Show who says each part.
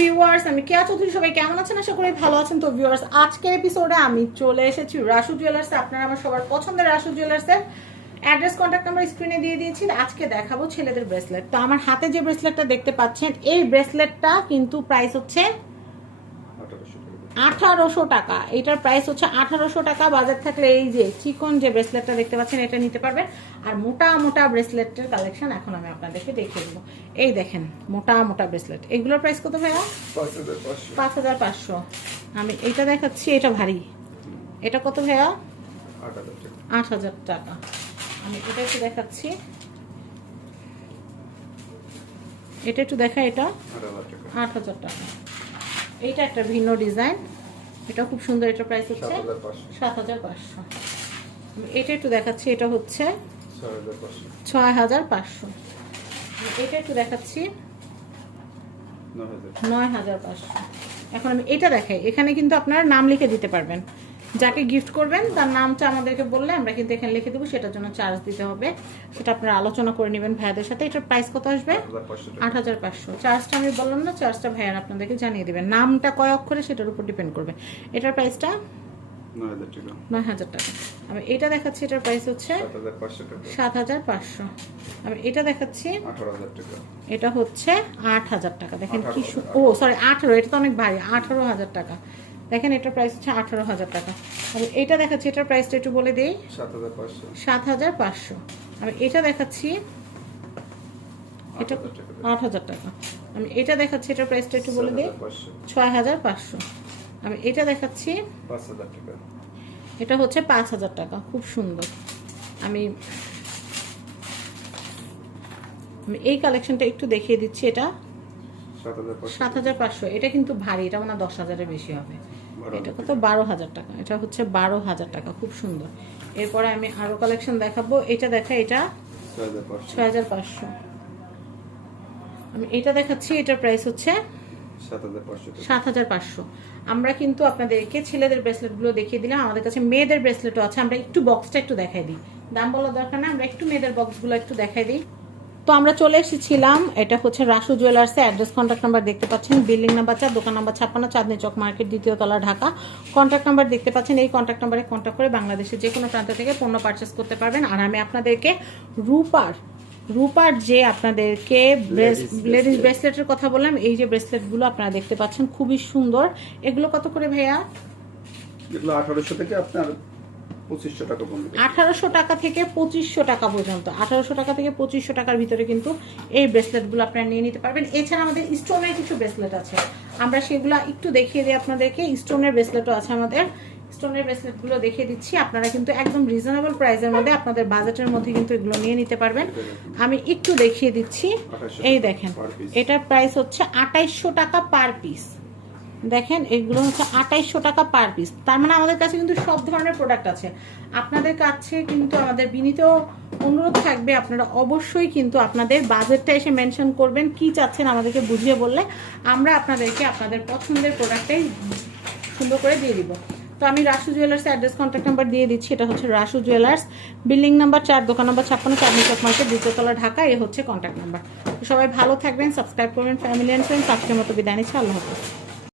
Speaker 1: Viewers আমি কেয়া চৌধুরী, সবাই কেমন আছেন? আশা করি ভালো আছেন। তো ভিউয়ার্স আজকের এপিসোডে আমি চলে এসেছি রাসু জুয়েলার্সে আপনারা আমার সবার পছন্দের রাসু জুয়েলার্সের অ্যাড্রেস কন্ট্যাক্ট নাম্বার স্ক্রিনে দিয়ে দিয়েছি। আজকে দেখাবো ছেলেদের ব্রেসলেট তো আমার হাতে যে ব্রেসলেটটা দেখতে পাচ্ছেন, এই ব্রেসলেটটা কিন্তু প্রাইস হচ্ছে আঠারোশো টাকা। এটার প্রাইস হচ্ছে আঠারোশো টাকা। বাজার থাকলে এই যে চিকন যে ব্রেসলেটটা দেখতে পাচ্ছেন এটা নিতে পারবেন। আর মোটা মোটা ব্রেসলেটের কালেকশন এখন আমি আপনাদেরকে দেখিয়ে দেবো। এই দেখেন মোটা মোটা ব্রেসলেট এগুলোর প্রাইস কত ভাইয়া? পাঁচ হাজার পাঁচশো। আমি এটা দেখাচ্ছি এটা ভারী। এটা কত ভাইয়া? আট হাজার টাকা। আমি এটা একটু দেখাচ্ছি। এটা একটু দেখা এটা। আট হাজার টাকা। এইটা একটা ভিন্ন ডিজাইন। এটা খুব সুন্দর এটা প্রাইস হচ্ছে সাত হাজার পাঁচশো। এটা একটু দেখাচ্ছি এটা হচ্ছে ছয় হাজার পাঁচশো। এটা একটু দেখাচ্ছি নয় হাজার পাঁচশো। এখন আমি এটা দেখাই এখানে কিন্তু আপনার নাম লিখে দিতে পারবেন। যাকে গিফট করবেন তার নামটা আমাদেরকে বললে আমরা কিন্তু এখানে লিখে দেবো সেটার জন্য চার্জ দিতে হবে। সেটা আপনারা আলোচনা করে নেবেন ভাইয়াদের সাথে। এটার প্রাইস কত আসবে? আট হাজার পাঁচশো চার্জটা আমি বললাম না চার্জটা ভাইয়ার আপনাদেরকে জানিয়ে দেবেন। নামটা কয় অক্ষরে সেটার উপর ডিপেন্ড করবে। এটার প্রাইসটা নয় হাজার টাকা। আমি এটা দেখাচ্ছি এটার প্রাইস হচ্ছে সাত হাজার পাঁচশো আমি এটা দেখাচ্ছি এটা হচ্ছে আট হাজার টাকা। দেখেন কি ও সরি আঠারো এটা তো অনেক ভারী আঠারো হাজার টাকা। দেখেন এটার প্রাইস হচ্ছে আঠারো হাজার টাকা। আমি এটা দেখাচ্ছি এটার প্রাইসটা একটু বলে দিই। সাত হাজার পাঁচশো। আমি এটা দেখাচ্ছি এটা আট হাজার টাকা। আমি এটা দেখাচ্ছি এটার প্রাইসটা একটু বলে দিই। ছয় হাজার পাঁচশো। আমি এটা দেখাচ্ছি এটা হচ্ছে পাঁচ হাজার টাকা। খুব সুন্দর। আমি আমি এই কালেকশনটা একটু দেখিয়ে দিচ্ছি এটা। সাত হাজার পাঁচশো। এটা কিন্তু ভারী এটা মানে দশ হাজারের বেশি হবে। এটা কত? বারো হাজার টাকা। এটা হচ্ছে বারো হাজার টাকা খুব সুন্দর। এরপরে আমি আরও কালেকশন দেখাবো। এটা দেখা এটা ছয় হাজার পাঁচশো। আমি এটা দেখাচ্ছি এটার প্রাইস হচ্ছে সাত হাজার পাঁচশো আমরা কিন্তু আপনাদেরকে ছেলেদের ব্রেসলেটগুলো দেখিয়ে দিলাম। আমাদের কাছে মেয়েদের ব্রেসলেটও আছে। আমরা একটু বক্সটা একটু দেখাই দিই। দাম বলার দরকার না আমরা একটু মেয়েদের বক্সগুলো একটু দেখাই দিই। তো আমরা চলে এসেছিলাম এটা হচ্ছে রাসু জুয়েলার্সে অ্যাড্রেস কন্ট্যাক্ট নাম্বার দেখতে পাচ্ছেন বিল্ডিং নাম্বার চার দোকান নাম্বার ছাপ্পান্ন চাঁদনি চক মার্কেট দ্বিতীয় তলা ঢাকা। কন্ট্যাক্ট নাম্বার দেখতে পাচ্ছেন এই কন্ট্যাক্ট নাম্বারে কন্ট্যাক্ট করে বাংলাদেশের যে কোনো প্রান্ত থেকে পণ্য পারচেস করতে পারবেন। আর আমি আপনাদেরকে রূপার রূপার যে আপনাদেরকে লেডিস ব্রেসলেটের কথা বললাম এই যে ব্রেসলেটগুলো আপনারা দেখতে পাচ্ছেন খুবই সুন্দর। এগুলো কত করে ভাইয়া?
Speaker 2: এগুলো আঠারোশো থেকে আপনার পঁচিশশো টাকা পর্যন্ত
Speaker 1: আঠারোশো টাকা থেকে পঁচিশশো টাকা পর্যন্ত। আঠারোশো টাকা থেকে পঁচিশশো টাকার ভিতরে কিন্তু এই ব্রেসলেটগুলো আপনারা নিয়ে নিতে পারবেন। এছাড়া আমাদের স্টোনের কিছু ব্রেসলেট আছে। আমরা সেগুলো একটু দেখিয়ে দিই আপনাদেরকে। স্টোনের ব্রেসলেটও আছে আমাদের। স্টোনের ব্রেসলেটগুলো দেখিয়ে দিচ্ছি। আপনারা কিন্তু একদম রিজনেবল প্রাইসের মধ্যে আপনাদের বাজেটের মধ্যে কিন্তু এগুলো নিয়ে নিতে পারবেন। আমি একটু দেখিয়ে দিচ্ছি। এই দেখেন এটার প্রাইস হচ্ছে আঠাইশশো টাকা পার পিস দেখেন, এগুলো হচ্ছে আঠাইশশো টাকা পার পিস তার মানে আমাদের কাছে কিন্তু সব ধরনের প্রোডাক্ট আছে। আপনাদের কাছে কিন্তু আমাদের বিনীত অনুরোধ থাকবে, আপনারা অবশ্যই কিন্তু আপনাদের বাজেটটা এসে মেনশন করবেন, কি চাচ্ছেন আমাদেরকে বুঝিয়ে বললে আমরা আপনাদেরকে আপনাদের পছন্দের প্রোডাক্টটাই সুন্দর করে দিয়ে দিব। তো আমি Rasu jewellers address contact number দিয়ে দিচ্ছি, এটা হচ্ছে রাসু জুয়েলার্স বিল্ডিং নাম্বার চার, দোকান নাম্বার ছাপ্পান্ন, চাঁদনি চক মার্কেট দ্বিতীয়তলা ঢাকা, এ হচ্ছে কন্ট্যাক্ট নাম্বার সবাই ভালো থাকবেন সাবস্ক্রাইব করবেন ফ্যামিলি অ্যান্ড ফ্রেন্ডস আজকের মতো বিদায় নিচ্ছি, আল্লাহ হাফিজ।